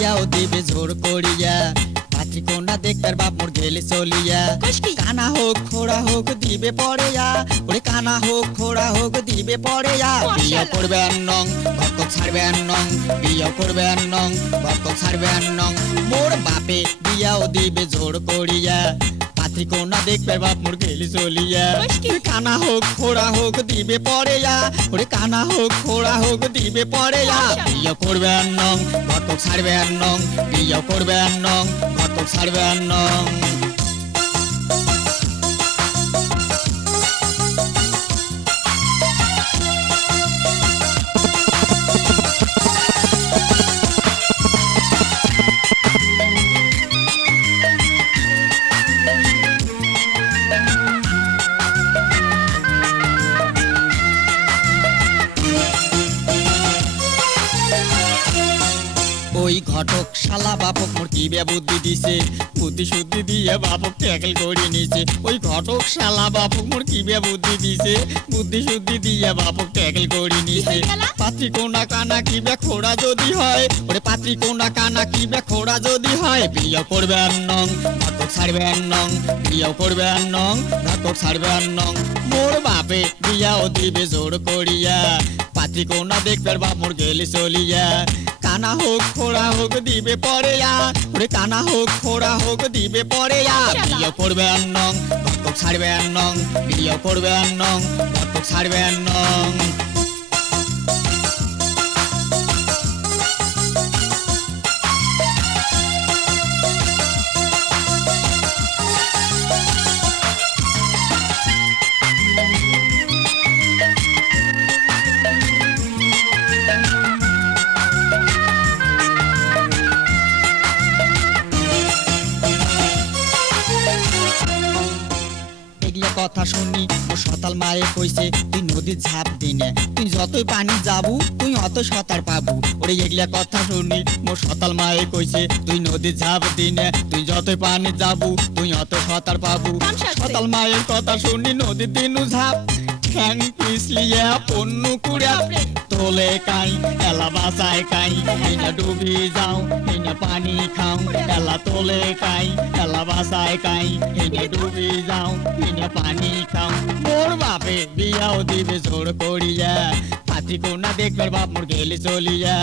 বিয়াও দিবে জোর করিয়া পাত্রী কন্যা দেখবার বাপ মোর গেলে চলিয়া কানা হোক খোড়া হোক দিবে পড়েয়া ওরে কানা হোক খোড়া হোক দিবে পড়েয়া বিয়া করবে নং ভক্ত ছাড়বে নং বিয়া করবে নং ভক্ত ছাড়বে নং মোর বাপে বিয়াও দিবে জোর করিয়া পাত্রী কন্যা দেখবার বাপ মোর গেলে চলিয়া কানা হোক খোড়া হোক দিবে পড়েয়া ওরে কানা হোক খোড়া হোক দিবে পড়েয়া বিয়া করবে নং ভক্ত ছাড়বে নং বিয়া করবে নং ভক্ত ছাড়বে নং। ওই ঘটক শালা বাপক মোর কি বুদ্ধি দিছে বুদ্ধি শুদ্ধি দিয়ে বাপক ট্যাকেল করে নিছে ওই ঘটক শালা বাপক মোর কি বুদ্ধি দিছে বুদ্ধি শুদ্ধি দিয়ে বাপক ট্যাকেল করে নিছে পাত্রী কোনা কানা কি খোড়া যদি হয় ওরে পাত্রী কোনা কানা কি খোড়া যদি হয় বিয়া করবে নং ঘটক ছাড়বে নং বিয়া করবে নং ঘটক ছাড়বে নং মোর বাপে বিয়াও দিবে জোর করিয়া পাত্রী কোনা দেখবার বাপ মোর গেলে চলিয়া কানা হোক খোড়া হোক দিবে পড়েয়া ওরে কানা হোক খোড়া হোক দিবে পড়েয়া বিয়া করবে নং ঘটক ছাড়বে নং বিয়া করবে নং ঘটক ছাড়বে নং। কথা শুনি ও সতাল মায়ে কইছে তুই নদীর ঝাঁপ দিনে তুই যতই পানি যাবু তুই অত সাঁতার পাবু ওরে এগুলা কথা শুনি মোর সতাল মায়ে কইছে তুই নদীর ঝাঁপ দিনে তুই যতই পানি যাবু তুই অত সাঁতার পাবু সতাল মায়ের কথা শুনি নদীর দিনু ঝাঁপ ঠ্যাং পিছলিয়া পন্নু কুড়া তোলে কাই এলা বাসায় কাই হিনা ডুবি যাও হিনা পানি খাও এলা তোলে কাই এলা বাসায় কাই হিনা ডুবি যাও হিনা পানি খাও মোর বাপে বিয়াও দিবে জোর করিয়া পাত্রী কন্যা দেখবার বাপ মোর গেলে চলিয়া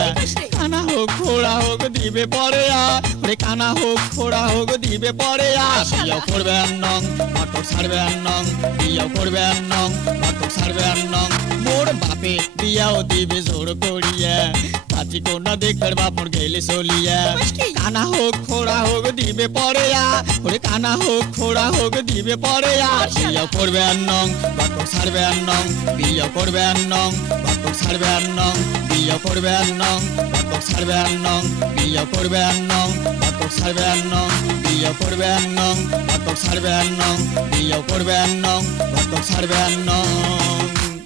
কানা হোক খোড়া হোক দিবে পড়েয়া ওরে কানা হোক খোড়া হোক দিবে পড়েয়া বিয়া করবে নং ঘটক ছাড়বে নং বিয়া করবে নং ঘটক ছাড়বে নং মোর বাপে বিয়াও দিবে জোর করিয়া পাত্রী কন্যা দেখবার বাপ মোর গেলে চলিয়া কানা হোক খোড়া হোক দিবে পড়েয়া ওরে কানা হোক খোড়া হোক দিবে পড়েয়া বিয়া করবে নং ঘটক ছাড়বে নং বিয়া করবে নং ঘটক ছাড়বে নং বিয়া করবে নং ঘটক ছাড়বে নং বিয়া করবে নং ঘটক ছাড়বে নং বিয়া করবে নং ঘটক ছাড়বে নং বিয়া করবে নং ঘটক ছাড়বে নং।